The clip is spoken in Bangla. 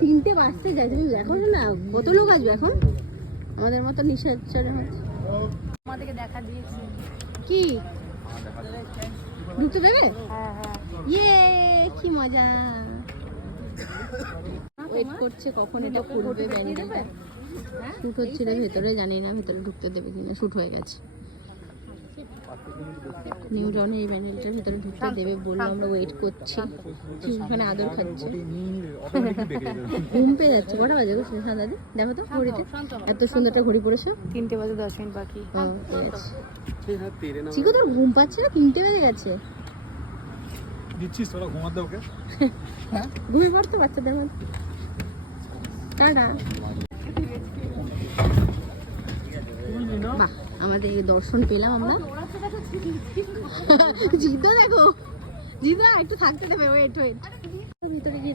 তিনটে বাজতে যায়, তুমি দেখো না কত লোক আসবে এখন, আমাদের মতো নিশাচরের মতো। আমাদেরকে দেখা দিয়েছে কি ঢুকতে দেবে? হ্যাঁ হ্যাঁ ইয়ে কি মজা। ওয়েট করছে কখন এটা খুলবে ব্যান্ডেলটা। শুট হচ্ছিল ভেতরে, জানি না ভেতরে ঢুকতে দেবে কিনা। শুট হয়ে গেছে। নিউ টাউনে এই ব্যান্ডেলটার ভিতরে ঢুকতে দেবে বললো, আমরা ওয়েট করছি। ওখানে আদর খাচ্ছে। ঘুম পেয়ে যাচ্ছে। কটা বাজে গো দাদি? দেখো তো ঘড়িতে, এত সুন্দর একটা ঘড়ি পড়েছো। 3টে বাজে 10 মিনিট বাকি। চিকু তোর ঘুম পাচ্ছে না? 3টে বেজে গেছে। দিচ্ছিস তোরা ঘুমাতে ওকে? ঘুমিয়ে পড়তো বাচ্চাদের মধ্যে। টাটা। বাহ, আমাদের দর্শন পেলাম আমরা। জিদা দেখো, জিদা একটু থাকতে দেবে। ওয়েট ওয়েট ভিতরে গিয়ে